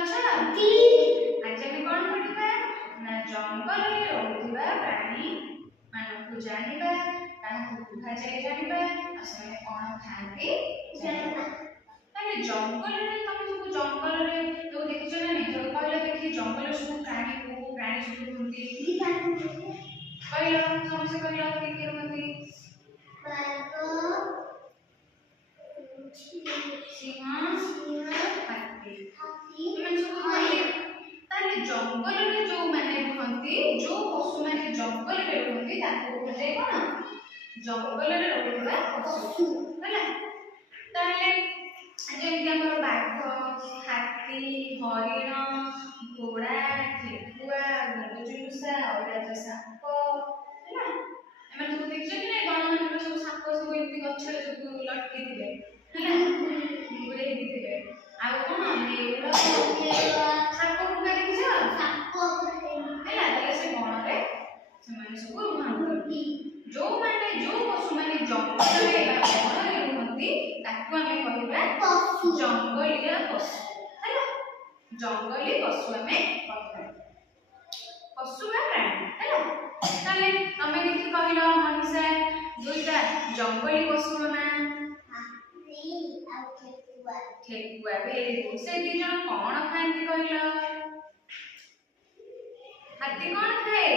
ଗଛ आज आम कौन पढ़ा ना जंगल में रहुवा प्राणी मानक जानिबा ताहाକୁ कुहाଯାଏ जानिबा असले कौन खाती जानिबा ताले जंगल रे तमे सब जंगल रे तो देखिछ ना नहीं तो कहले देखि जंगल सब प्राणी सब होती कहलो समझ कहलो के होती सिंह हाथी जंगल में जो माने रहती जो पशु माने जंगल में रहती ताको कहे कोन जंगल में रहउवा पशु हैला ताले जेमि हमर बाघ हाथी हरिण घोड़ा ठेकुआ गंडचुलुसा औराज साप हैला एमन सब देखछ कि नै बन मन सब साप सब एति गछरे सब लटकी दिले हैला गुडे दिले आ कोन नेउला साप पुका देखछ साप हैला ताले से बन रे से माने सब रुहंती जो पशु माने जंगल रे बन रे रुहंती ताको हमें कहबा पशु जंगलिया पशु हैला जंगली पशु हमें कहबा पशु बा प्राणी हैला ताले हमें देखि कहलो मनीषा दुईटा जंगली पशु ना हाथी आ ठेकुआ भेरी गुड से दी जण कोन खाएंती कहलो हाथी कोन खाए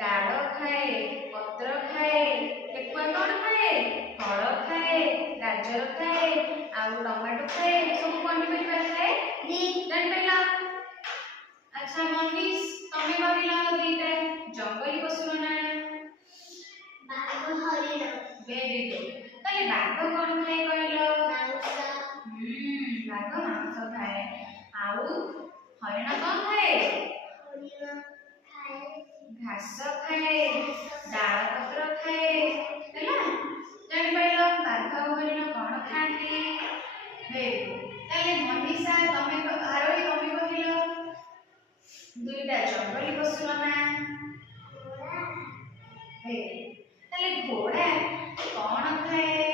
डाल खाए पत्र खाए ठेकुआ कोन खाए फल खाए गाजर खाए आ टमाटो खाए सब पनिपरिबा खाए जान पेला अच्छा मनीष तमे कहला दीटा जंगली पशु ना बाघ हरिण वेरी गुड ताले बाघ कोन खाए कहलो मांस बाघ मांस खाए आउ हरिण कोन खाए हरिण खाए घास खाए डाल पत्र खाए हैला जान पाइलो बाघ हरिण कोन खाती वेरी गुड ताले मनीषा तमे आरोही तमे कहलो दुईटा जंगली पशु ना घोड़ा ताले घोड़ा कोन खाए